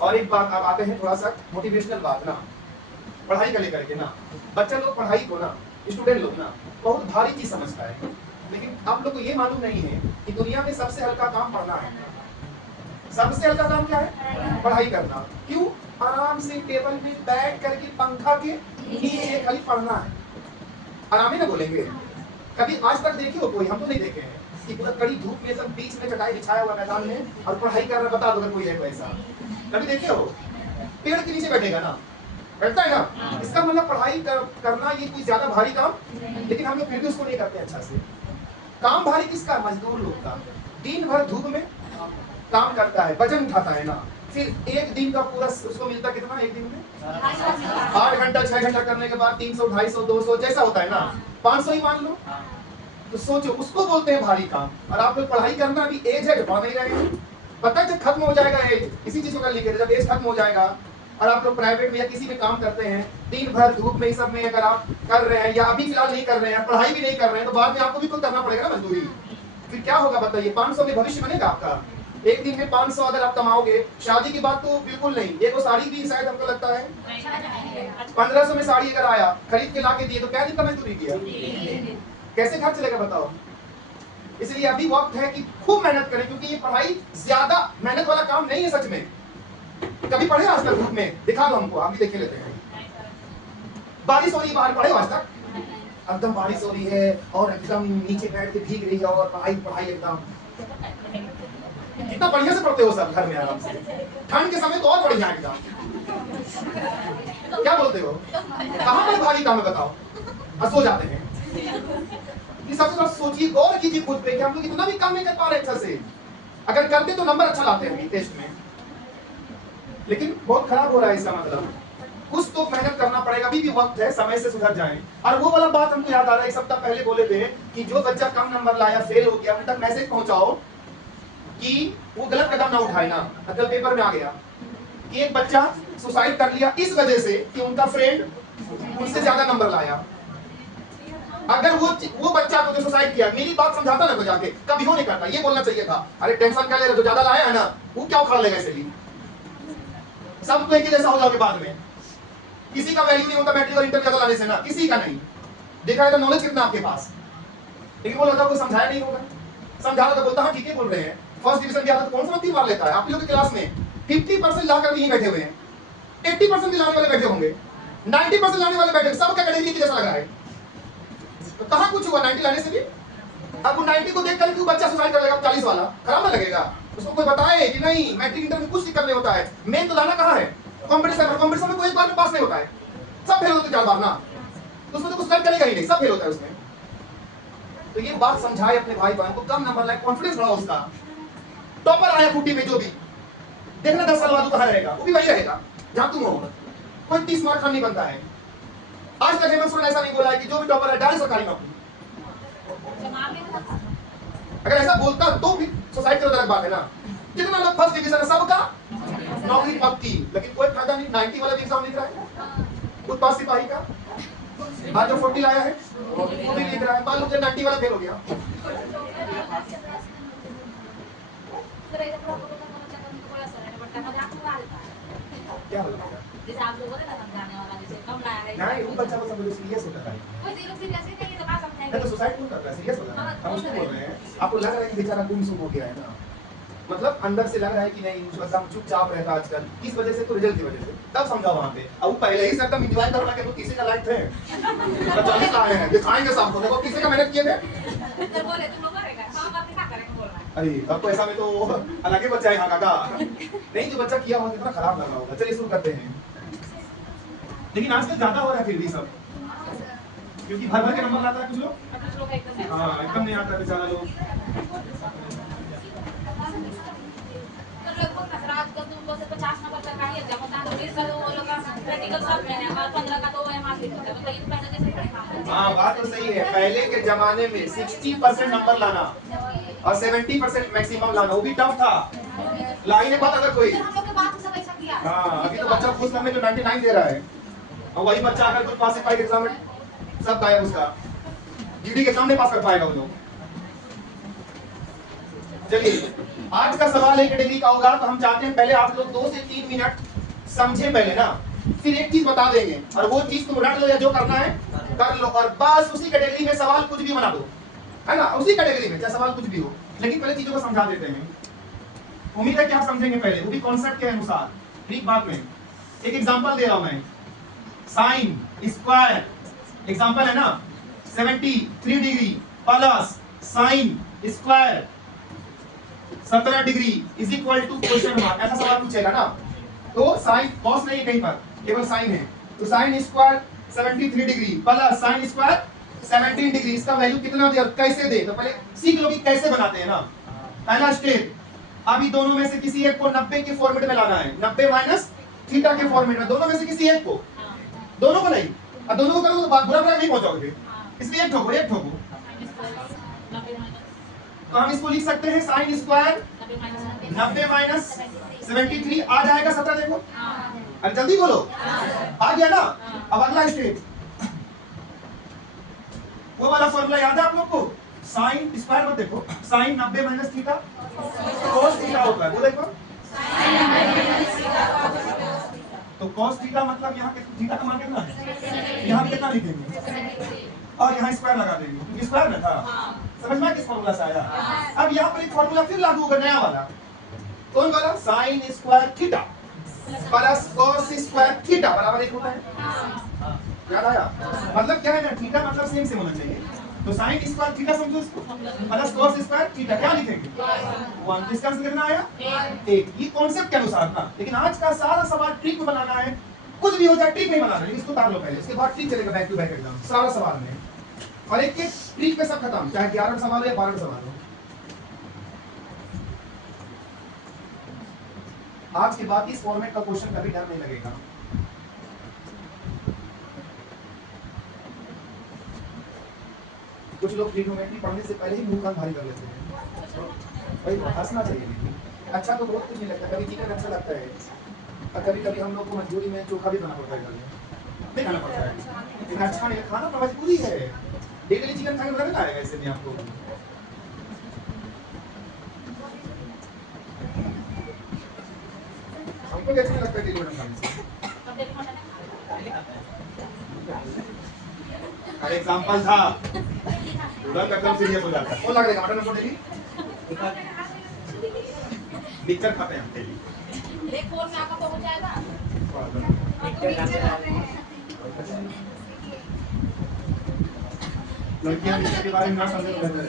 और एक बात, अब आते हैं थोड़ा सा मोटिवेशनल बात ना, पढ़ाई का लेकर के ना, बच्चा लोग पढ़ाई को ना, स्टूडेंट लोग ना बहुत भारी चीज समझता है, लेकिन आप लोग को ये मालूम नहीं है कि दुनिया में सबसे हल्का काम पढ़ना है। सबसे हल्का काम क्या है? पढ़ाई करना। क्यों? आराम से टेबल में बैठ करके पंखा के नीचे खाली पढ़ना है। आराम ही ना बोलेंगे। कभी आज तक देखे हो कोई? हम तो नहीं देखे हैं कि पूरा कड़ी धूप में सब बीच में चटाई बिछाया हुआ मैदान में और पढ़ाई कर रहा। बता दो अगर कोई है वैसा, कभी देखे हो? पेड़ के नीचे बैठेगा ना, बैठता है ना। इसका मतलब पढ़ाई करना ये कोई ज्यादा भारी काम, लेकिन हम लोग फिर भी उसको नहीं करते अच्छा से। काम भारी किसका? मजदूर लोग का। दिन भर धूप में काम करता है, वजन उठाता है ना, फिर एक दिन का पूरा उसको मिलता कितना? एक दिन में 8 घंटा 6 घंटा करने के बाद 300 250 200 जैसा होता है ना, 500 ही मान लो। तो सोचो, उसको बोलते हैं भारी काम। और आप लोग पढ़ाई करना अभी एज है, पढ़ नहीं रहे हैं। पता है जब खत्म हो जाएगा एज, इसी चीज को कर लिखे, जब एज खत्म हो जाएगा और आप लोग प्राइवेट में या किसी में काम करते हैं, दिन भर धूप में सब में अगर आप कर रहे हैं या अभी फिलहाल नहीं कर रहे हैं, पढ़ाई भी नहीं कर रहे हैं, तो बाद में आपको भी कुछ करना पड़ेगा ना मजदूरी। फिर क्या होगा बताइए? 500 में भविष्य बनेगा आपका? एक दिन में 500 अगर आप कमाओगे, शादी की बात तो बिल्कुल नहीं। एक वो साड़ी भी शायद हमको लगता है 1500 में साड़ी अगर आया, खरीद के ला के दिए, तो क्या दिन का मजदूरी किया? कैसे घर चलेगा बताओ? इसलिए अभी वक्त है कि खूब मेहनत करें, क्योंकि ये पढ़ाई ज्यादा मेहनत वाला काम नहीं है सच में। कभी पढ़े आज तक धूप में? दिखा दो हमको, हम भी देखे लेते हैं। बारिश हो रही है बाहर, पढ़े आज तक? एकदम बारिश हो रही है और एकदम नीचे बैठ के भीग रही है और पढ़ाई एकदम कितना बढ़िया से पढ़ते हो सब घर में आराम से। ठंड के समय तो और बढ़िया एकदम। क्या बोलते हो? कहाँ पर भारी काम है बताओ? सो जाते हैं। ये सबसे थोड़ा सोचिए, गौर कीजिए खुद पे कि हम लोग इतना भी काम नहीं कर पा रहे अच्छा से। अगर करते तो नंबर अच्छा लाते हैं टेस्ट में, लेकिन बहुत खराब हो रहा है। इसका मतलब कुछ तो मेहनत करना पड़ेगा। अभी भी वक्त है, समय से सुधर जाएं। और वो वाला बात हमको याद आ रहा है, एक सप्ताह पहले बोले थे कि जो बच्चा कम नंबर लाया, फेल हो गया, उन तक मैसेज पहुंचाओ कि वो गलत कदम ना उठाए ना। कल पेपर में आ गया कि एक बच्चा सुसाइड कर लिया इस वजह से कि उनका फ्रेंड उनसे ज्यादा नंबर लाया। अगर वो बच्चा को जो सुसाइड किया, मेरी बात समझाता ना को जाके, कभी हो नहीं करता। ये बोलना चाहिए था, अरे टेंशन क्या ले रहा, जो ज्यादा लाया है ना वो क्या उखाड़ लेगा, इसलिए सब तो एक ही जैसा हो जाओगे बाद में। किसी का वैल्यू नहीं होता मैट्रिक और इंटर ज्यादा लाने से ना, किसी का नहीं। देखा है तो नॉलेज कितना आपके पास, लेकिन वो लड़का को समझाया नहीं होगा। समझा तो बोलता हाँ ठीक है बोल रहे हैं, फर्स्ट डिवीजन भी आता तो कौन सा 3 बार लेता है? आप लोग की क्लास में 50% लाकर यहीं बैठे हुए हैं, 80% भी लाने वाले बैठे होंगे, 90% लाने वाले बैठे, सबका कैटेगरी जैसा लग रहा है। तो कहाँ कुछ हुआ 90 लाने से भी? अब वो 90 को देख कर बच्चा सुसाइड कर लेगा, 40 वाला खराब ना लगेगा? उसको कोई बताए कि नहीं मैट्रिक इंटर में कुछ दिक्कत नहीं होता है, मेन तो लाना कहाँ है? कॉम्पिटिशन। और कॉम्पिटिशन में कोई एक बार में पास नहीं होता है, सब फेल होते 4 बार ना, तो उसमें तो कुछ करेगा ही नहीं, सब फेल होता है उसमें। तो ये बात समझाए अपने भाई बहन को, कम नंबर लाए, कॉन्फिडेंस बढ़ाओ उसका। टॉपर आया कुटी में जो भी, देखना 10 साल बाद वो कहाँ रहेगा, वो भी वही रहेगा जहां तुम हो। कोई 30 मार्क नहीं बनता है। आज तक हेमंत सोरेन ऐसा नहीं बोला है कि जो भी टॉपर है डायरेक्ट सरकारी नौकरी। अगर ऐसा बोलता तो भी सोसाइटी में अलग बात है ना। जितना लोग फर्स्ट डिवीजन है सबका नौकरी पक्की, लेकिन कोई फायदा नहीं। 90 वाला भी एग्जाम लिख रहा है, खुद पास सिपाही का, आज जो 40 लाया है वो भी लिख रहा है, मान लो 90 वाला फेल हो गया। क्या होगा? जैसे आप लोगों ने ना समझाने वाला, जैसे कम लाया है नहीं, वो बच्चा को समझो सीरियस होता है। कोई सीरियस नहीं है तो बात समझाएंगे। नहीं तो सुसाइड क्यों करता है? सीरियस होता है। हम उसको बोल रहे हैं, आपको लग रहा है कि बेचारा गुमसुम हो गया है ना, मतलब अंदर से लग रहा है कि नहीं एकदम चुपचाप रहता आजकल, किस वजह से? तो रिजल्ट की वजह से। तब समझाओ वहां पे। अब पहले ही से एकदम एंजॉय करो ना कि किसी का लाइफ है, 40 आए हैं, दिखाएंगे सबको, देखो किसी का मेहनत किए थे। बोले तुम लोग करेगा, काम करके क्या करेंगे बोल रहा है। अरे तब तो ऐसा में तो अलग ही बच्चा है यहाँ का। नहीं जो बच्चा किया होगा कितना खराब लग रहा होगा। चलिए शुरू करते हैं। लेकिन आजकल ज्यादा हो रहा है फिर भी सब, क्योंकि भर भर के नंबर लाता है कुछ लोग। हाँ एकदम नहीं आता बेचारा लोग। हाँ बात तो सही है। पहले के जमाने में 60% नंबर लाना और 70% मैक्सिमम लाना, वो भी टफ था। लाई नहीं पाता था कोई। हाँ अभी तो बच्चा खुश में जो 99 दे रहा है, और वही बच्चा अगर कोई पास सिपाही के एग्जाम में सब गायब, उसका ड्यूटी के एग्जाम नहीं पास कर पाएगा वो लोग। चलिए आज का सवाल 1 डिग्री का होगा, तो हम चाहते हैं पहले आप लोग 2 से 3 मिनट समझे पहले ना, फिर एक चीज बता देंगे और वो चीज तुम रट लो या जो करना है कर लो, और बस उसी कैटेगरी में सवाल कुछ भी बना दो, है ना, उसी कैटेगरी में चाहे सवाल कुछ भी हो, लेकिन पहले चीजों को समझा देते हैं। उम्मीद है कि आप समझेंगे पहले, वो भी कॉन्सेप्ट के अनुसार, ठीक बात में। एक एग्जांपल दे रहा हूं मैं, साइन स्क्वायर एग्जांपल है ना, 73 degree plus sine square 17 degree is equal to question mark, ऐसा सवाल पूछेगा ना। तो साइन कॉस नहीं है कहीं पर, केवल साइन है, तो sine square 73 degree plus sine square 17 degree, इसका वैल्यू कितना दे और कैसे दे, तो पहले सीख लो कि कैसे बनाते हैं ना। पहला स्टेप, अभी दोनों में से किसी एक को 90 के फॉर्मेट में लाना है, 90 माइनस थीटा के फॉर्मेट में, दोनों में से किसी एक को, दोनों को नहीं, और दोनों को करोगे तो बुरा बुरा नहीं पहुंचोगे, इसलिए एक ठोको, एक ठोको। तो हम इसको लिख सकते हैं साइन स्क्वायर 90 माइनस 73 आ जाएगा 17, देखो, अरे जल्दी बोलो, आ गया ना। अब अगला स्टेप, वो वाला फॉर्मूला याद है आप लोग को, साइन स्क्वायर मत देखो, sine 90 minus theta cos theta होता है, वो देखो, तो कोस थीटा मतलब यहाँ के थीटा का मान कितना है, यहाँ कितना लिखेंगे और यहाँ स्क्वायर लगा देंगे, क्योंकि स्क्वायर में था, समझ में किस फॉर्मूला से आया। अब यहाँ पर एक फॉर्मूला फिर लागू होगा, नया वाला, कौन वाला, sine square theta plus cos square theta बराबर 1 होता है, याद आया। मतलब क्या है ना, थीटा मतलब सेम सेम होना चाहिए, तो साइन स्क्वायर थीटा समझो इसको, प्लस कोस स्क्वायर थीटा, क्या लिखेंगे 1, इसका आंसर कितना आया 1, ये कॉन्सेप्ट के अनुसार ना। लेकिन आज का सारा सवाल ट्रिक में बनाना है, कुछ भी हो जाए ट्रिक नहीं बनाना है, इसको उतार लो पहले, इसके बाद ट्रिक चलेगा बैक टू बैक एग्जाम सारा सवाल में, और एक एक ट्रिक पे सब खत्म, चाहे 11 सवाल हो या 12 सवाल हो। आज के बाद इस फॉर्मेट का क्वेश्चन कभी डर नहीं लगेगा। कुछ लोग ट्रिग्नोमेट्री पढ़ने से पहले ही मुंह कान भारी कर लेते हैं, भाई हंसना चाहिए, लेकिन अच्छा तो बहुत कुछ नहीं लगता, कभी चिकन अच्छा लगता है, और कभी कभी हम लोग को मजबूरी में चोखा भी खाना पड़ता है, नहीं खाना पड़ता है, लेकिन अच्छा नहीं, खाना तो मजबूरी है, डेली चिकन खाने में आएगा ऐसे नहीं आपको। हमको कैसे नहीं लगता डेली मटन खाने से। अरे एग्जांपल था, तुरंत एकदम सीरियस हो जाता है, कौन लग रहेगा मटन हमको डेली, पिक्चर खाते हैं हम डेली, एक फोन में आपका तो हो जाएगा, लड़कियां पिक्चर के बारे में ना समझे तो बेहतर है,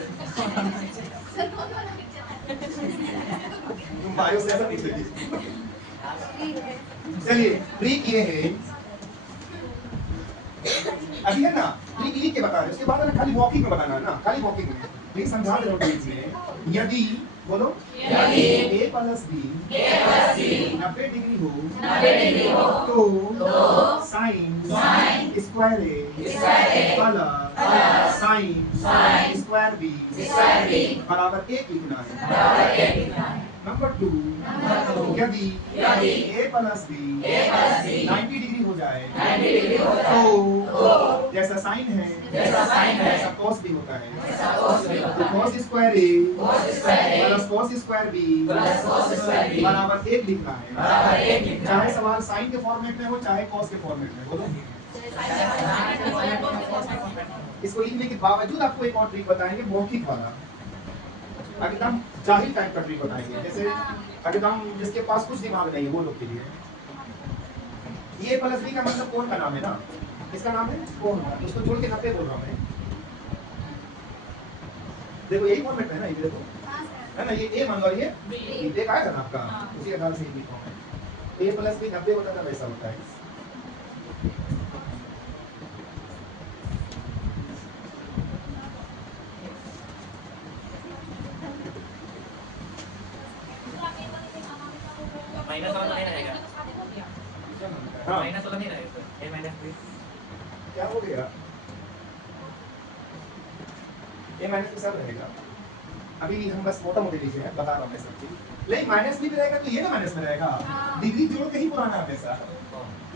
तुम बायो से ऐसा पूछ लेती। चलिए ट्रिक ये है, अभी है ना ट्रिक लिख के बता रहे, उसके बाद ना खाली वॉकिंग में बताना है ना, खाली वॉकिंग में ट्रिक समझा दे रहा हूं ट्रिक में। यदि बोलो, यदि a प्लस b 90 डिग्री हो तो sine square a plus sine square b बराबर 1 लिखना है। नंबर 2, यदि a प्लस b 90 डिग्री हो जाए तो जैसा साइन है वैसा कॉस भी होता है, तो cos square a plus cos square b बराबर 1 लिखना है, चाहे सवाल साइन के फॉर्मेट में हो चाहे कॉस के फॉर्मेट में। बोलो, इसको लिखने के बावजूद आपको एक और ट्रिक बताएंगे, मौखिक वाला, एकदम जाहिर टाइप का ट्रिक बताएंगे, जैसे एकदम जिसके पास कुछ दिमाग नहीं है वो लोग के लिए। ये प्लस बी का मतलब कौन का नाम है ना, इसका नाम है कौन का, इसको जोड़ के 90 बोल रहा हूं मैं, देखो यही फॉर्मेट है ना, ये देखो है ना, ये ए मान लो, ये देख आया था ना आपका, उसी आधार से लिखा है, ए प्लस बी 90 होता था वैसा होता है। माइनस वाला नहीं रहेगा, हाँ माइनस वाला नहीं रहेगा, a माइनस b क्या हो गया, a माइनस के साथ रहेगा, अभी हम बस मोटा मोटी लिखे हैं, बता रहा हूँ मैं सब चीज, लेकिन माइनस भी रहेगा तो ये ना माइनस में रहेगा, डिग्री जोड़ के ही पुराना हमेशा,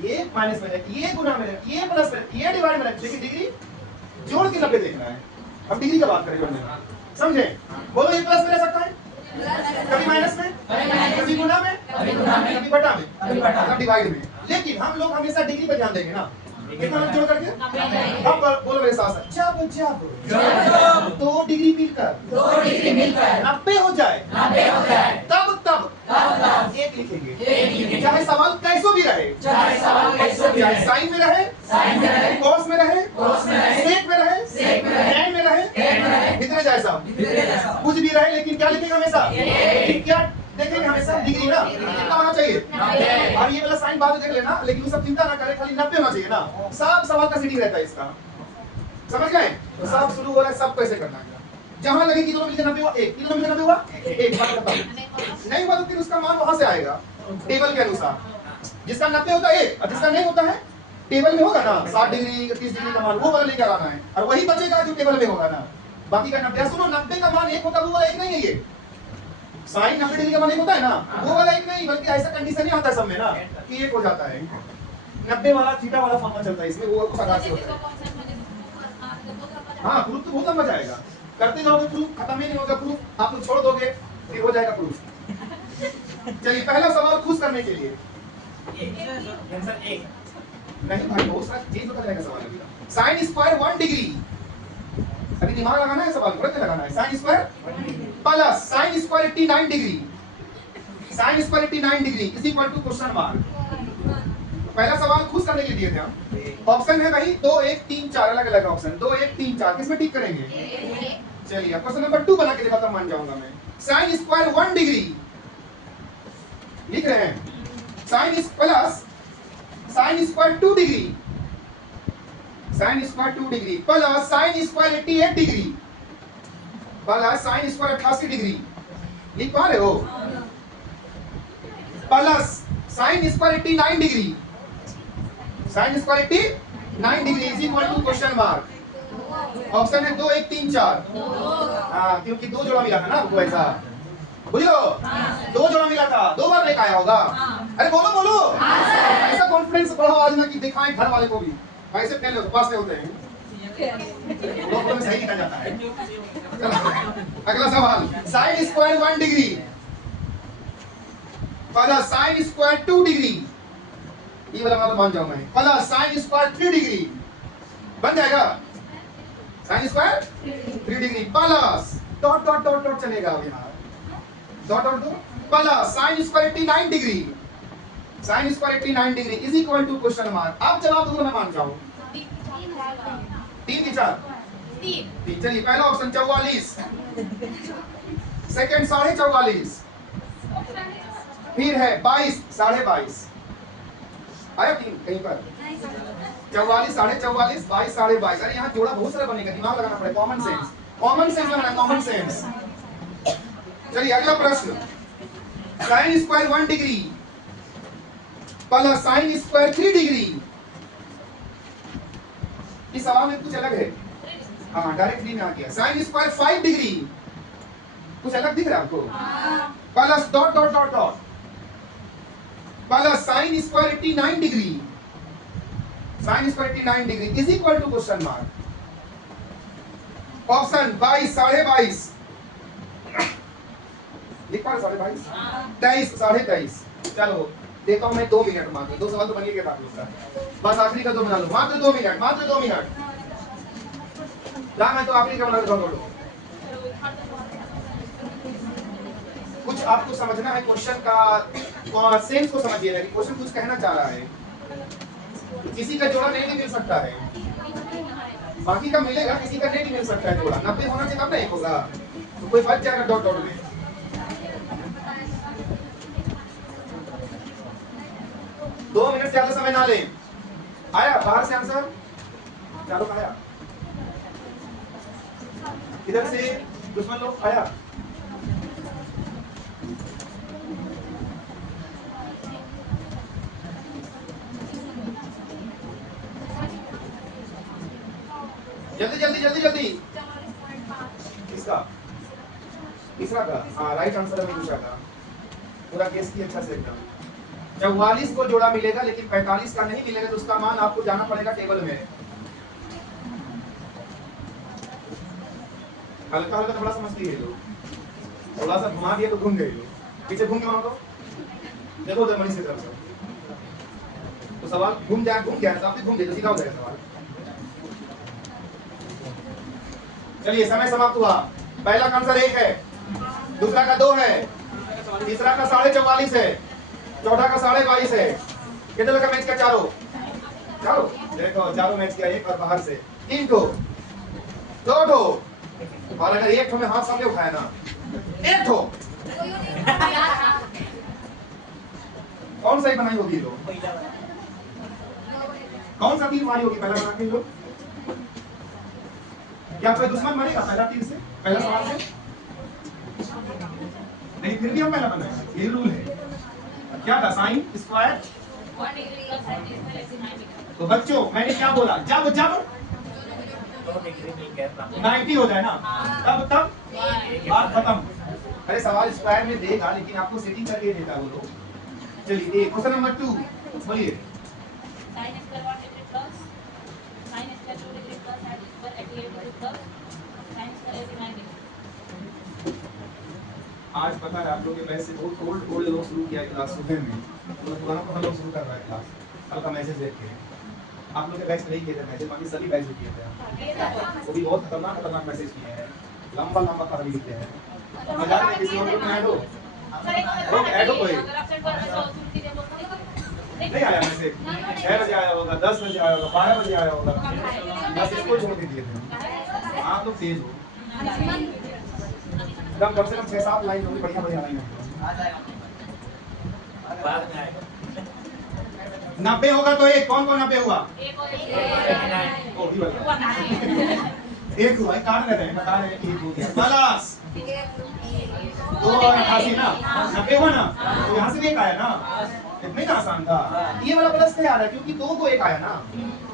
ये माइनस में रहेगा, ये गुना में रहेगा, ये प्लस में, ये डिवाइड में रहेगा, लेकिन डिग्री जोड़ के 90 देखना है। अब डिग्री का बात करेंगे, समझे, बोलो ये प्लस में रह सकता है, कभी माइनस में, कभी गुना में, कभी बटा में, मतलब डिवाइड में। लेकिन हम लोग हमेशा डिग्री पे ध्यान देंगे ना, कितना हम जोड़ करके। अब बोलो मेरे साथ, जब जब 2 डिग्री मिलकर 90 हो जाए तब तब एक लिखेंगे, चाहे सवाल कैसो भी रहे, चाहे साइन में रहे, कॉस में रहे, सेक में रहे, tan में रहे, इतने जैसा कुछ भी रहे, लेकिन क्या लिखेंगे हमेशा, क्या देखेंगे हमेशा, डिग्री ना कितना होना चाहिए। और ये वाला साइन बाद में देख लेना, लेकिन वो सब चिंता ना करें, खाली 90 होना चाहिए ना। सब सवाल का सीटिंग रहता है इसका, समझ गए। तो सब शुरू हो रहा है, सब कैसे करना है, जहां लगे कि दोनों मिलकर 90 हुआ, एक तीनों मिलकर 90 हुआ, एक बात बताओ नहीं हुआ तो फिर उसका मान वहां से आएगा टेबल के अनुसार। जिसका 90 होता है एक, और जिसका नहीं होता है टेबल में होगा ना 60 डिग्री 30 डिग्री का मान, वो वाला लेकर आना है, और वही बचेगा जो टेबल में होगा ना। बाकी का 90, सुनो 90 का मान एक होता है, वो वाला एक नहीं है। ये साइन 90 डिग्री का मान एक होता है ना, वो वाला एक नहीं, बल्कि ऐसा कंडीशन ही आता है सब में ना कि एक हो जाता है। 90 वाला थीटा वाला फॉर्मूला चलता है इसमें, वो प्रकार से होता है। हाँ प्रूफ तो बहुत लंबा जाएगा, करते जाओगे प्रूफ खत्म ही नहीं होगा। प्रूफ आप लोग छोड़ दोगे फिर हो जाएगा प्रूफ। चलिए पहला सवाल खुश करने के लिए नहीं भाई, बहुत सारा चीज होता जाएगा सवाल। साइन स्क्वायर 1 डिग्री, अभी दिमाग लगाना है, सवाल गलत लगाना है। Sine square plus sine square 89 degree, sine square 89 degree is equal to question mark. पहला सवाल खुश करने के लिए दिए थे हम। ऑप्शन है भाई 2 1 3 4, अलग अलग ऑप्शन 2 1 3 4, किसमें टिक करेंगे। चलिए क्वेश्चन नंबर 2 बना के देखा तब मान जाऊंगा मैं। साइन स्क्वायर 1 डिग्री लिख रहे हैं, sine plus sine square 2 degree, sine square 2 degree plus sine square 88 degree plus sine square 88 degree, लिख पा रहे हो, plus sine square 89 degree, sine square 89 degree is equal to question mark. Option है 2 1 3 4, हाँ क्योंकि 2 जोड़ा मिला था ना आपको, ऐसा बुझ लो 2 जोड़ा मिला था, 2 बार लेकर आया होगा। अरे बोलो बोलो, ऐसा कॉन्फिडेंस बढ़ाओ आज ना कि दिखाएं घर वाले को भी, ऐसे पहले पास में होते हैं लोगों में सही निकल जाता है। अगला सवाल, sine square 1 degree plus sine square 2 degree, ये वाला बात मान जाऊं मैं, प्लस साइन स्क्वायर 3 डिग्री बन जाएगा। Sine square 3 degree plus dot dot dot dot चलेगा यहाँ, dot dot plus sine square 89 degree, sine square 89 degree is equal to question mark. आप जवाब दूंगा मैं मान जाऊं 3 की 4 3। चलिए पहला ऑप्शन 44, सेकंड 44.5, फिर है 22 22.5 आया कहीं पर 44 44.5 22 22.5। अरे यहाँ जोड़ा बहुत सारा बनेगा, दिमाग लगाना पड़ेगा, कॉमन सेंस, कॉमन सेंस लगाना, कॉमन सेंस। चलिए अगला प्रश्न, sine square 1 degree plus sine square 3 degree, इस सवाल में कुछ अलग है। हाँ डायरेक्टली में आ गया। साइन स्क्वायर 5 डिग्री, कुछ अलग दिख रहा है आपको, plus dot dot dot dot plus sine square 89 degree, sine square 89 degree is equal to question mark. Option 22 22.5 लिख पा 22.5 23 23.5। चलो देखता हूं मैं 2 मिनट मात्र, 2 सवाल तो बन ही गया बाकी उसका, बस आखिरी का 2 बना लो, मात्र 2 मिनट, मात्र 2 मिनट। ला मैं तो आखिरी का बना देता हूं। कुछ आपको समझना है क्वेश्चन का सेंस को समझिए, कि क्वेश्चन कुछ कहना चाह रहा है। किसी का जोड़ा नहीं भी मिल सकता है, बाकी का मिलेगा, किसी का नहीं भी मिल सकता है जोड़ा। 90 होना चाहिए तब नहीं होगा, तो कोई बच जाएगा डॉट डॉट में। दो मिनट ज्यादा समय ना लें। आया बाहर से आंसर, चलो आया, इधर से दुश्मन लोग आया। जल्दी जल्दी जल्दी जल्दी। किसका? तीसरा का? हाँ राइट आंसर है दूसरा का। पूरा केस की अच्छा से एकदम। 44 को जोड़ा मिलेगा लेकिन 45 का नहीं मिलेगा, तो उसका मान आपको जाना पड़ेगा टेबल में। हल्का हल्का थोड़ा समझती है लोग। थोड़ा सा घुमा दिया तो घूम गई हो, पीछे घूम गया तो देखो उधर मनीष की तरफ से, तो सवाल घूम गया तो आप भी घूम गए तो सीधा हो जाएगा सवाल। चलिए समय समाप्त हुआ। पहला का आंसर 1 है, दूसरा का 2 है, तीसरा का 44.5 है, चौथा का 22.5 है। कितने लोग का मैच किया? चारों देखो, चारों मैच किया, एक और बाहर से 3 ठो, 2 ठो, और अगर एक ठो में हाथ सामने उठाया ना, 1 ठो, कौन सा ही बनाई होगी लोग? कौन सा तीर मारी होगी पहला बना के लोग? क्या कोई दुश्मन मरेगा पहला तीर से, पहला सवाल से? नहीं, फिर भी हम पहला बनाएंगे, ये रूल है। क्या था? Sine square. तो बच्चों मैंने क्या बोला? जब 90 हो जाए ना, तब बात खत्म। अरे सवाल स्क्वायर में देगा, लेकिन आपको सेटिंग करके देता वो लोग। चलिए क्वेश्चन नंबर 2 बोलिए। आज पता है आप लोग के बैच से बहुत ओल्ड लोग शुरू किया क्लास सुबह में, तो पुराना हम लोग शुरू कर रहा है क्लास। कल का मैसेज देख के आप लोग के बैच नहीं किए थे मैसेज, बाकी सभी बैच किए थे, वो भी बहुत खतरनाक मैसेज किए हैं, लंबा पढ़ लिखे हैं। मजाक में किसी और को ऐड हो कोई नहीं आया मैसेज? 6 बजे आया होगा, 10 बजे आया होगा, 12 बजे आया होगा, बस इसको छोड़ के दिए थे। आप लोग तेज हो एकदम, कम से कम 6-7 लाइन होगी, बढ़िया लाइन है। 90 होगा तो एक, कौन 90 हुआ? एक हुआ, एक काट रहे हैं, बता रहे हैं एक हो गया प्लस 288 ना, 90 हुआ ना, तो यहाँ से भी एक आया ना, इतना ही आसान था। ये वाला प्लस क्या आ रहा है? क्योंकि 2 को एक आया ना,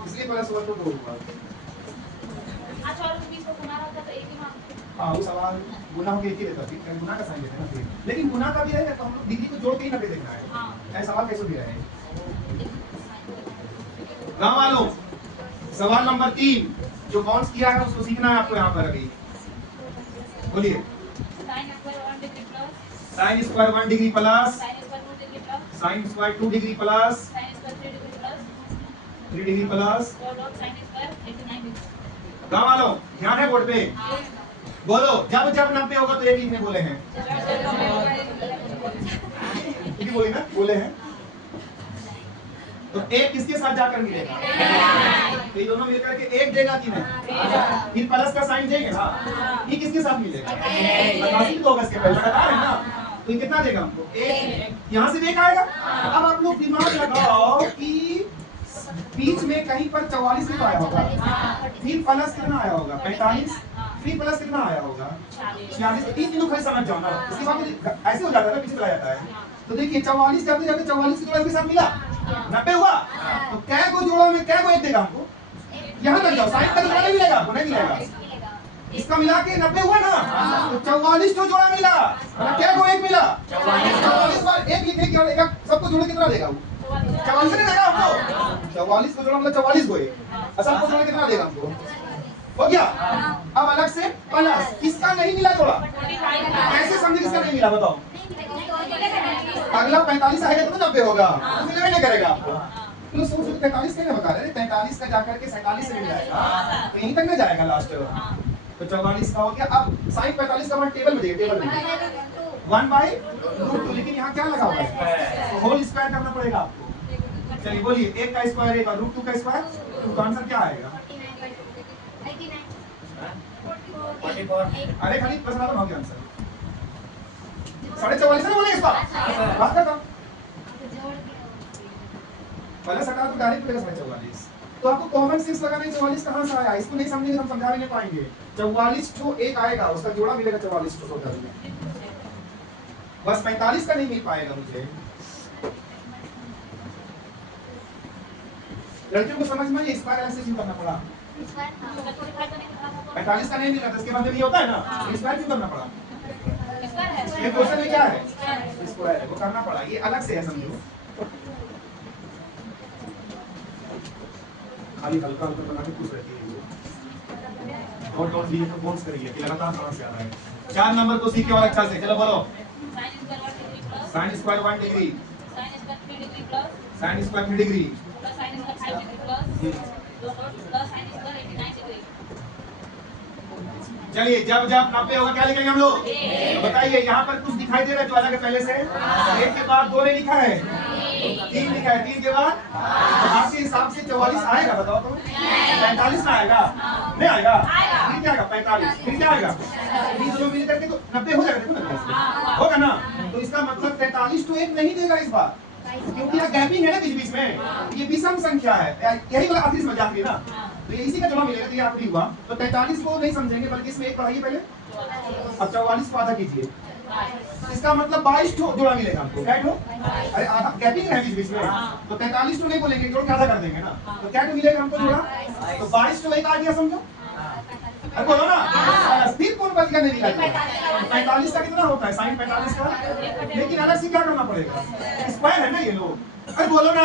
इसलिए प्लस हुआ तो 2 हुआ। हाँ, वो सवाल गुना हो के एक ही रहता, ठीक है, गुना का साइन देते हैं, लेकिन गुना का भी रहेगा तो हम लोग डिग्री को जोड़ के ही 90 देखना है। ऐसा सवाल कैसे दिया है? गाँव वालों, सवाल नंबर 3 जो बाउंस किया है उसको सीखना है आपको यहाँ पर अभी। बोलिए। Sine square 1 degree plus sine square 2 degree plus 3 degree plus. गाँव वालों ध्यान है बोर्ड पे, बोलो जब 90 होगा तो एक लिखने बोले हैं, बोले ना, बोले हैं तो एक किसके साथ जाकर मिलेगा? तो ये दोनों मिलकर के एक देगा कि नहीं? फिर प्लस का साइन देंगे ना, ये किसके साथ मिलेगा? 88 तो होगा इसके पहले बता रहे हैं ना, तो ये कितना देगा हमको? एक, यहाँ से भी एक आएगा। अब आप लोग दिमाग लगाओ कि बीच में कहीं पर 44 कितना आया होगा, फिर प्लस कितना आया होगा 45, फिर प्लस कितना आया होगा 46। तो 3 तीनों खाली समझ जाओ ना, इसके बाद ऐसे हो जाता है ना, पीछे चला जाता है। तो देखिए 44 जाते जाते 44 की जोड़ा इसके साथ मिला, 90 हुआ, तो कै को जोड़ा में कै को एक देगा हमको? यहाँ तक जाओ, साइन का जोड़ा नहीं मिलेगा आपको, नहीं मिलेगा। इसका मिला के 90 हुआ ना, तो 44 को जोड़ा मिला, कै को एक मिला, 44 बार एक लिखने की और सबको जोड़ कितना देगा वो? 44 नहीं देगा हमको, 44 को जोड़ा मतलब 44 को एक, असल को जोड़ा कितना देगा हमको? हो गया। अब अलग से प्लस, किसका नहीं मिला जोड़ा? कैसे समझे किसका नहीं मिला बताओ? अगला 45 आएगा तो 90 होगा, तो मिलने नहीं करेगा आपको। तो सोच 43 कैसे बता रहे हैं? 43 का जाकर के 47 से मिल जाएगा, तो यहीं तक ना जाएगा लास्ट। तो 44 का हो गया। अब sin 45 का मान टेबल में देखिए, टेबल में 1/√2, लेकिन यहाँ क्या लगा हुआ है? होल स्क्वायर करना पड़ेगा आपको। चलिए बोलिए, 1 का स्क्वायर 1 और √2 का स्क्वायर, तो आंसर क्या आएगा? अरे खाली प्रश्न आता हो गया आंसर 44.5 ना बोले इस बार बात करता पहले सटा तो डायरेक्ट मिलेगा 44.5। तो आपको कॉमन सेंस लगाना है 44 कहां से आया, इसको नहीं समझेंगे हम समझा भी नहीं पाएंगे। 44 तो एक आएगा, उसका जोड़ा मिलेगा 44 तो टोटल में, बस 45 का नहीं मिल पाएगा मुझे। लड़कियों को समझ में इस बार ऐसे क्यों करना पड़ा? 45 का नहीं मिला तो इसके मतलब ये होता है ना, स्क्वायर क्यों करना पड़ा? ये क्वेश्चन में क्या है? स्क्वायर है, वो करना पड़ा, ये अलग से है समझो। खाली हल्का हल्का बना के पूछ रही है, और लिए तो बोन्स करिए कि लगातार कहां से आ रहा है। 4 नंबर को सीखे और अच्छा से चलो बोलो। Sine square 1 degree sine square 1 degree, sine square 3 degree plus sine square 3 degree plus sine square 5 degree plus plus sine square 89 degree. चलिए जब जब 90 होगा क्या लिखेंगे हम लोग? तो बताइए यहाँ पर कुछ दिखाई दे रहा है जो अलग है पहले से? एक के बाद 2 ने लिखा है, 3 लिखा है, 3 के बाद तो आपके हिसाब से 44 आएगा बताओ तो? 45 ना आएगा? नहीं आएगा? फिर क्या आएगा? 45 फिर क्या आएगा? ये दोनों मिल करके तो 90 हो जाएगा, देखो ना कैसे होगा ना। तो इसका मतलब 43 तो 1 नहीं देगा इस बार, क्योंकि यहाँ गैपिंग है ना बीच बीच में, ये विषम संख्या है, यही वाला आखिरी समझ आखिरी ना, तो ये इसी का जवाब मिलेगा। तो ये आखिरी हुआ, तो 43 को नहीं समझेंगे बल्कि इसमें एक पढ़ाइए पहले। अब 44 को आधा कीजिए, इसका मतलब 22 ठो जोड़ा मिलेगा आपको। क्या ठो? अरे आधा गैपिंग है बीच बीच में, तो 43 ठो नहीं बोलेंगे, जोड़ के आधा कर देंगे ना, तो क्या ठो मिलेगा हमको जोड़ा? तो 22 ठो एक आ गया समझो। अरे बोलो ना, फिर कौन बच गया? नहीं मिला 45 का कितना होता है? साइन 45 का, लेकिन अलग से क्या करना पड़ेगा? स्क्वायर है ना ये लोग। अरे बोलो ना,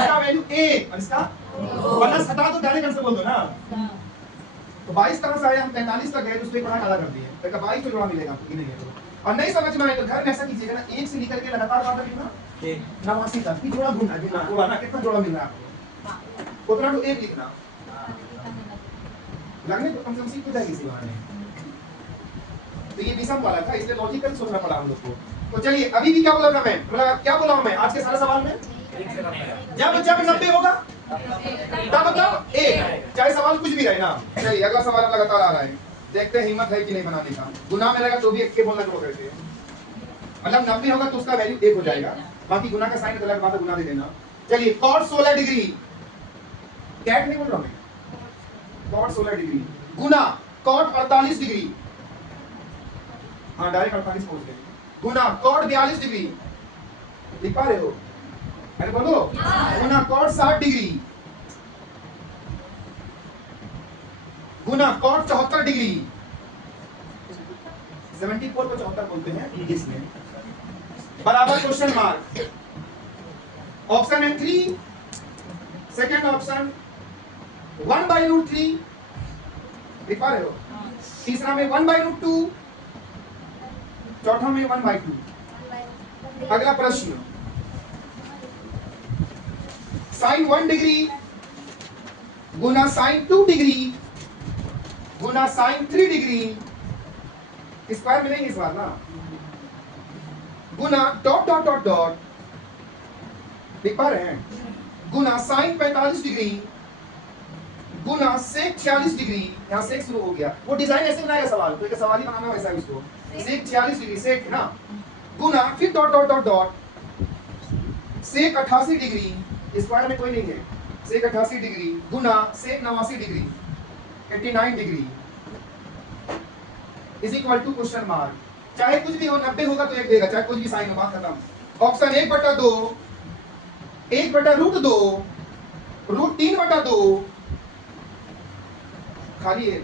इसका वैल्यू a और इसका प्लस हटा दो, डायरेक्ट आंसर बोल दो ना। तो 22 कहां से आया? हम 43 तक गए तो उसको एक आधा कर दिए, तो 22 तो जोड़ा मिलेगा आपको कि नहीं है? और नहीं समझ में आए तो घर में ऐसा कीजिएगा ना, 1 से लेकर के लगातार बात लिखना 89 तक कि जोड़ा ढूंढना, जोड़ा ना कितना जोड़ा मिल रहा है आपको, उतना तो 1 लिखना लगने तो कम से कम सीख हो जाएगी इसी बहाने। तो ये विषम वाला था, इसलिए लॉजिकल सोचना पड़ा हम लोग को। तो चलिए अभी भी क्या बोला था मैं, मतलब क्या बोला हूं मैं आज के सारे सवाल में? जब जब 90 होगा तब मतलब 1, चाहे सवाल कुछ भी रहे ना। चलिए अगला सवाल अब लगातार आ रहा है, देखते हैं हिम्मत है कि नहीं बनाने का। गुना में रहेगा तो भी 1 के बोलना शुरू करते हैं, मतलब 90 होगा तो उसका वैल्यू 1 हो जाएगा, बाकी गुना का साइन अलग बात है, गुना दे देना। चलिए cos 16 डिग्री, कैट नहीं बोल रहा मैं, cot 16 डिग्री गुना cot 48 डिग्री, हाँ डायरेक्ट 48 पहुंच गए, गुना cot 42 डिग्री, लिख पा रहे हो? अरे बोलो, गुना cot 60 डिग्री, गुना cot 74 डिग्री, 74 को 74 बोलते हैं इंग्लिश में, बराबर क्वेश्चन मार्क। ऑप्शन है 3, सेकेंड ऑप्शन 1/√3, लिख पा रहे हो? तीसरा में 1/√2, चौथा में 1/2। अगला प्रश्न, साइन 1 डिग्री गुना साइन 2 डिग्री गुना साइन 3 डिग्री, स्क्वायर में नहीं इस बार ना, गुना डॉट डॉट डॉट डॉट, लिख पा रहे हैं? गुना साइन 45 डिग्री गुना सेक 46 डिग्री, यहाँ सेक शुरू हो गया, वो डिजाइन ऐसे बनाएगा सवाल, तो एक सवाल ही बनाना है वैसा इसको, सेक 46 डिग्री सेक ना, गुना फिर dot dot dot dot sec 88 degree, square में कोई नहीं है, सेक 88 डिग्री गुना sec 89 degree 89 degree is equal to question mark. चाहे कुछ भी हो, 90 होगा तो 1 देगा, चाहे कुछ भी साइन हो, बात खत्म। ऑप्शन 1/2, 1/√2, √3/2, खाली है,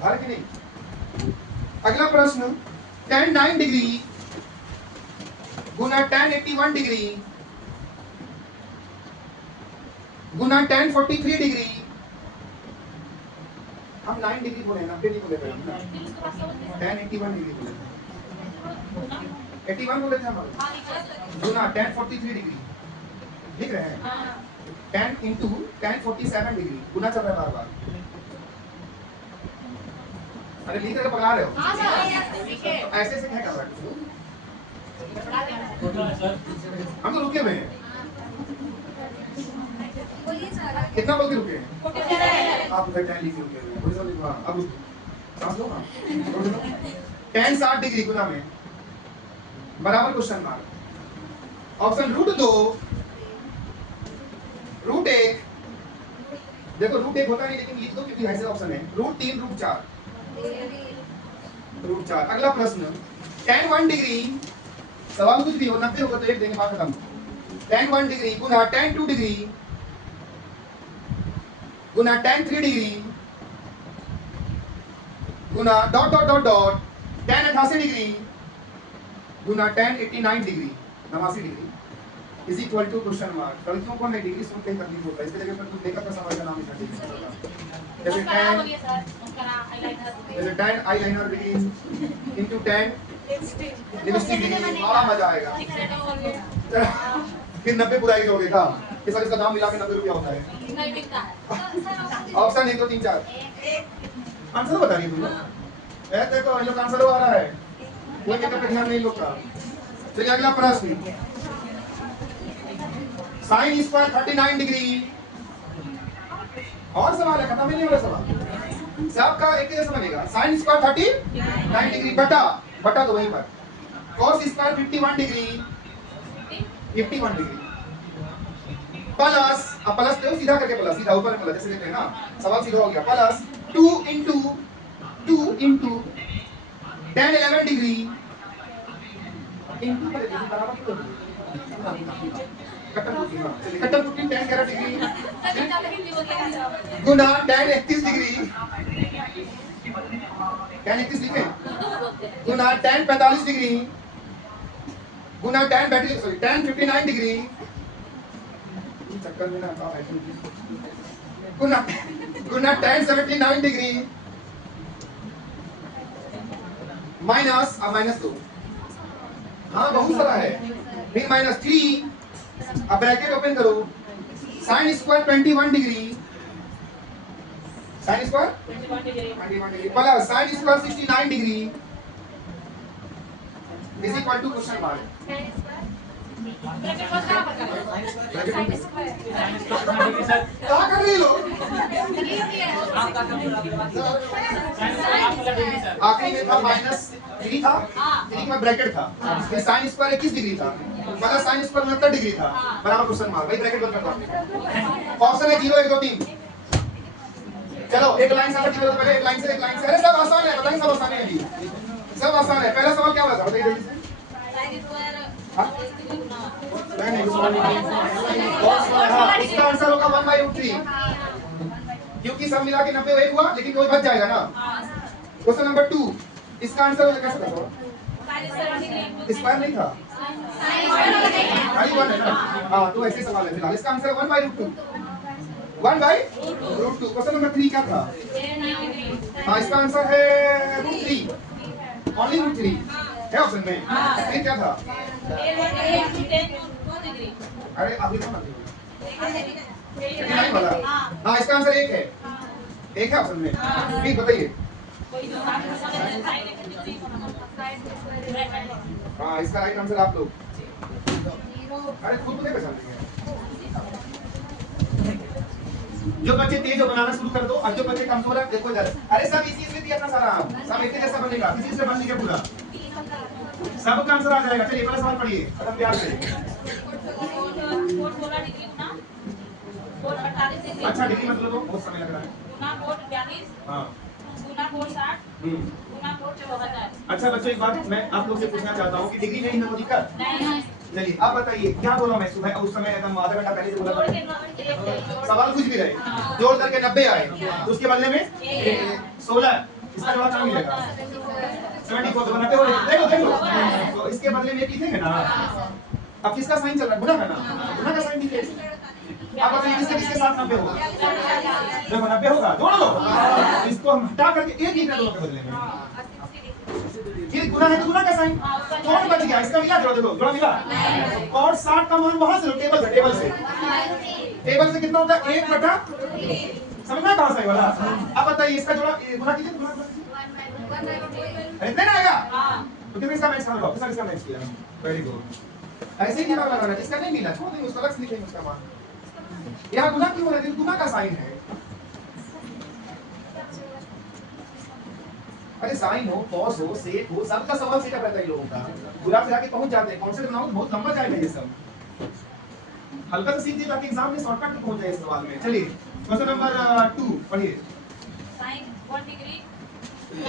भर के नहीं। अगला प्रश्न, tan 9 डिग्री गुना tan 81 डिग्री गुना tan 43 डिग्री, हम 9 डिग्री बोले, 90 नहीं बोले थे हम, tan 81 डिग्री बोले थे, 81 बोले थे हम, गुना tan 43 डिग्री, लिख रहे हैं tan इंटू tan 47 डिग्री, गुना चल रहा है बार बार। अरे लिख करके पकड़ा रहे हो? ऐसे ऐसे क्या कर रहा है? हम तो रुके हुए हैं, कितना बोल के रुके हैं? आप उधर tan लिख के रुके हुए हैं, थोड़ी सा लिखवा, अब सांस लो ना, tan 60 डिग्री गुना में बराबर क्वेश्चन मार्क। ऑप्शन √2, √1, देखो √1 होता नहीं लेकिन लिख दो क्योंकि ऐसे ऑप्शन है, √3, √4, √4। अगला प्रश्न, tan 1 डिग्री, सवाल कुछ भी हो, 90 होगा तो 1 देंगे, बात खत्म। tan 1 डिग्री गुना tan 2 डिग्री गुना tan 3 डिग्री गुना dot dot dot dot tan 88 degree गुना tan 89 degree 89 degree, is equal to question mark. लड़कियों को नहीं डिग्री सुन के तकलीफ होता है, इसके जगह पर तुम मेकअप का सामान का नाम लिखा दीजिए। जैसे tan eyeliner degree into tan lipstick degree, बड़ा मजा आएगा। फिर 90 बुराई दोगे का ये सर, इसका दाम मिला के 90 रुपया होता है। नहीं मिलता है। ऑप्शन 1 2 3 4 आंसर बता रही तुम। ए देखो ये लोग आंसर आ रहा है, कोई मेकअप पे ध्यान नहीं लोग का। चलिए अगला प्रश्न, साइन स्क्वायर 39 डिग्री। और सवाल है, खत्म ही नहीं हो रहा सवाल, सबका एक ही जैसा बनेगा। साइन स्क्वायर 39 डिग्री बटा तो वहीं पर cos square 51 degree 51 degree plus, अब प्लस दो सीधा करके, प्लस सीधा ऊपर में प्लस जैसे देते हैं ना, सवाल सीधा हो गया। Plus 2 into tan 11 degree into बराबर क्यों कट्टर पुट्टी tan 11 डिग्री गुना tan 31 डिग्री, tan 31 लिखे गुना tan 45 डिग्री गुना tan 59 डिग्री चक्कर में ना गुना tan 79 डिग्री माइनस, अब माइनस 2, हाँ बहुत सारा है, फिर -3, अब ब्रैकेट ओपन करो, sine square 21 degree, sine square 21 degree plus sine square 69 degree is equal to question mark. क्या कर रही लोग? आखिरी में था -3 था, 3 में ब्रैकेट था, फिर साइन स्क्वायर 21 डिग्री था, प्लस साइन स्क्वायर 69 डिग्री था, बराबर क्वेश्चन मार्क। भाई ब्रैकेट बंद कर दो। ऑप्शन है 0 1 2 3। चलो एक लाइन से पहले, एक लाइन से अरे सब आसान है, बताइए सब आसान है, अभी सब आसान है। पहला सवाल क्या हुआ था बताइए जल्दी से। इसका आंसर होगा 1/√3, क्योंकि सब मिला के 90 एक हुआ, लेकिन कोई बच जाएगा ना। क्वेश्चन नंबर 2, इसका आंसर होगा कैसे था? स्क्वायर नहीं था, खाली 1 है ना। हाँ तो ऐसे सवाल है फिलहाल। इसका आंसर 1/√2, 1/√2। क्वेश्चन नंबर 3 क्या था? हाँ इसका आंसर है √3, ओनली √3 है ऑप्शन में। फिर क्या था? अरे अभी तो नहीं वाला। हाँ इसका आंसर 1 है, 1 है ऑप्शन में। फिर बताइए। हाँ इसका राइट आंसर आप लोग, अरे खुद को पहचान लेंगे। जो बच्चे तेज हो बनाना शुरू कर दो, और जो बच्चे कमजोर है देखो इधर। अरे सब इसी से दिया था सारा, सब एक जैसा बनेगा, किसी से बन नहीं पूरा, सबका आंसर आ जाएगा। चलिए पहला सवाल पढ़िए एकदम प्यार से। अच्छा डिग्री मतलब बहुत समय लग रहा है। हाँ अच्छा बच्चों, एक बात मैं आप लोग से पूछना चाहता हूँ कि डिग्री नहीं है तो दिक्कत। चलिए आप बताइए क्या बोला मैं सुबह, उस समय एकदम आधा घंटा पहले से बोला था। सवाल कुछ भी रहे, जोड़ करके 90 आए, तो उसके बदले में 16, इसका जवाब क्या मिलेगा? 74। तो 90 हो देखो तो इसके बदले में लिखेंगे ना। अब किसका साइन चल रहा है? गुना का ना, गुना का साइन लिखे। आप बताइए किसके साथ 90 होगा? देखो 90 होगा, जोड़ लो, इसको हम हटा करके एक लिखना दोनों के बदले में। ये गुना है तो गुना का साइन, कौन बच गया? इसका मिला, जोड़ देखो जोड़ा मिला। और 60 का मान वहां से लो, टेबल से कितना होता है? 1/, समझ में कहां सही वाला। अब बताइए इसका जोड़ा गुना कीजिए, गुना इतना आएगा तो कितने इसका मैच कर लो, इसका मैच किया, वेरी गुड। ऐसे ही दिमाग लगाना, जिसका नहीं मिला छोड़ देंगे, उसका अलग से लिखेंगे उसका मान। यहाँ गुना क्यों हो रहा है? गुना का साइन है। अरे साइन हो, कॉस हो, सेक हो, सबका सवाल सेटअप रहता है लोगों का। गुना से आके पहुंच जाते हैं, कॉन्सेप्ट बनाओ बहुत लंबा जाएगा ये सब। हल्का सा सीख लीजिए ताकि एग्जाम में शॉर्टकट में पहुंच जाए इस सवाल में। चलिए क्वेश्चन नंबर 2 पढ़िए। sin 1 degree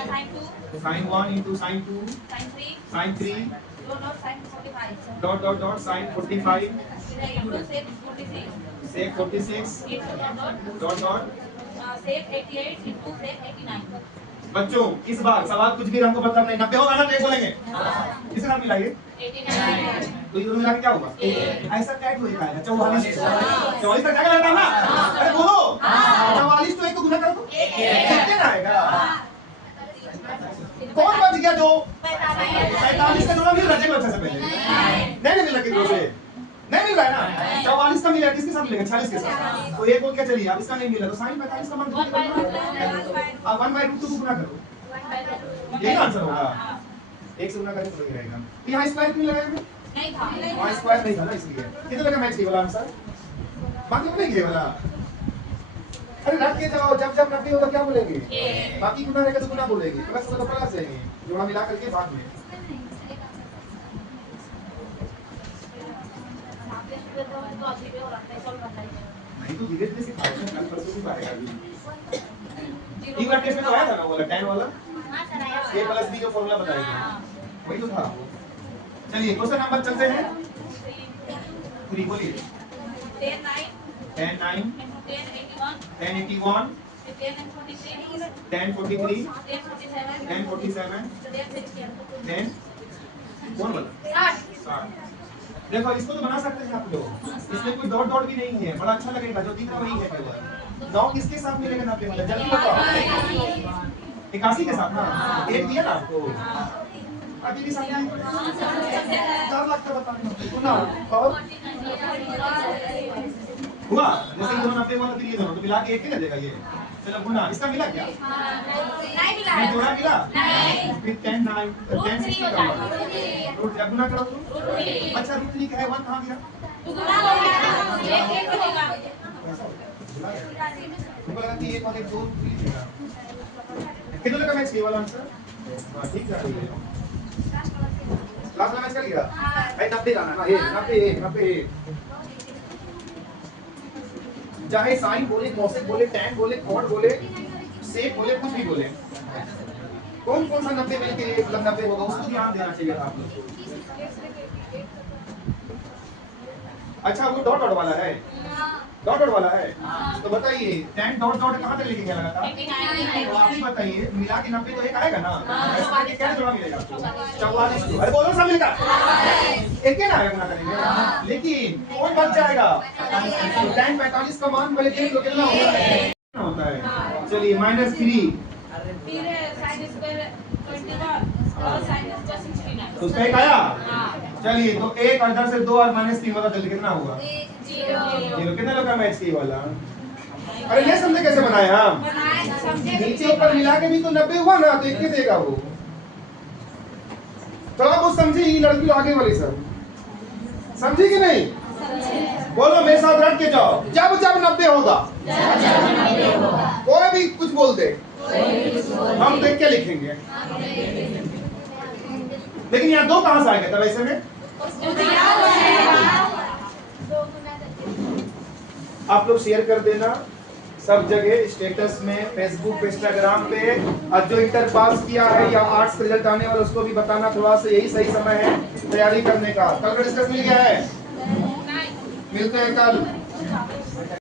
sin 2 sin 1 into sin 2 sin 3 dot sin 45 sec 46 dot sec 88 into sec 89 बच्चों इस बार सवाल कुछ भी हमको मतलब नहीं, 90 होगा ना तो एक बोलेंगे। किसके साथ मिलाइए? तो ये दोनों मिला के क्या होगा? ऐसा क्या हो जाएगा? 44 44 तक जाएगा लगता है ना? अरे बोलो 44 तो एक को गुना कर दो, कितने ना आएगा? कौन बच गया जो 45 का जोड़ा मिल रहा है? देखो अच्छा से पहले नहीं मिल रहा कितनों से नहीं मिल रहा है ना। 44 का मिला, किसके साथ मिलेगा? 46 के साथ। तो एक बोल के चलिए, अब इसका नहीं मिला तो sin 45 का मान अब 1/√2 को गुना करो, यही आंसर होगा। एक से गुना करें तो यही रहेगा। तो यहाँ स्क्वायर क्यों लगाया हमने? वहाँ स्क्वायर नहीं था ना, इसलिए। कितने लगा मैच की वाला आंसर? बाकी नहीं ये वाला। अरे रख के जाओ, जब 90 होगा क्या बोलेंगे? बाकी गुना रहेगा तो गुना बोलेंगे, प्लस होगा तो प्लस देंगे, जोड़ा मिला करके बाद में। नहीं तो धीरे धीरे सिखाएंगे, कल परसों भी पाएगा अभी। ई वाला टेस्ट में तो आया था ना वो वाला tan वाला, a प्लस b जो फॉर्मूला बताया था वही तो था वो। चलिए क्वेश्चन नंबर चलते हैं 3, बोलिए। 10 9 10 81 10 43 10 47 10 कौन वाला? 60। देखो इसको तो बना सकते हैं आप लोग, इसमें कोई डॉट डॉट भी नहीं है, बड़ा अच्छा लगेगा, जो दिख रहा वही है केवल। 9 किसके साथ मिलेगा 90 वाला? जल्दी बताओ। 81 के साथ ना, एक दिया ना आपको, अभी भी साथ में 4 लाख का बता ना। और हुआ जैसे ये दोनों 90 वाला फिर ये दोनों तो मिला के एक ही ना देगा ये। चलो गुना इसका मिला क्या? नहीं मिला। ये जोड़ा मिला? नहीं। फिर 10 9 10 60 का रूट जब गुना करो तो अच्छा रूट 3 का है 1 कहां गया? गुना हो गया ना, एक होगा। हमको लगा कि 1 और 1 2 3 था। कितना लगा मैच ये वाला आंसर? हां ठीक है। लास्ट मैच कर लिया भाई 90 जाना ना, ये 90 चाहे साइन बोले, कोसेक बोले, टैन बोले, कॉट बोले, सेक बोले, कुछ भी बोले, कौन कौन सा 90 मिलके मतलब 90 होगा उसको ध्यान देना चाहिए था आप लोग को। अच्छा वो डॉट डॉट वाला है, डॉट डॉट वाला है, तो बताइए टैन डॉट डॉट कहां तक लेके गया लगा था? तो आप ही बताइए, मिला के 90 तो एक आएगा ना, ऐसा करके क्या जोड़ा मिलेगा आपको? 44। अरे बोलो सब मिलेगा, एक ही ना आएगा ना करेंगे, लेकिन कौन बच जाएगा? तो टैन 45 का मान पहले देख लो कितना होता है। चलिए -3 फिर sin स्क्वायर 21 और sin स्क्वायर 69 तो उसका एक आया। चलिए तो 1 और 10 से 2 और -3 बता जल्दी कितना होगा? 0। कितना लगा मैच की वाला? अरे ये समझे कैसे बनाया हम? नीचे ऊपर मिला के भी तो 90 हुआ ना, देख के देगा वो। थोड़ा बहुत समझी ये लड़की आगे वाली सब समझी कि नहीं? बोलो मेरे साथ रट के जाओ, जब जब 90 होगा कोई भी कुछ बोल दे हम देख के लिखेंगे। लेकिन यहाँ 2 कहां से आएगा तब ऐसे में? आप लोग शेयर कर देना सब जगह, स्टेटस में, फेसबुक पे, इंस्टाग्राम पे। और जो इंटर पास किया है या आर्ट्स का रिजल्ट आने वाला उसको भी बताना, थोड़ा सा यही सही समय है तैयारी करने का। कल का डिस्कस मिल गया है, मिलते हैं कल।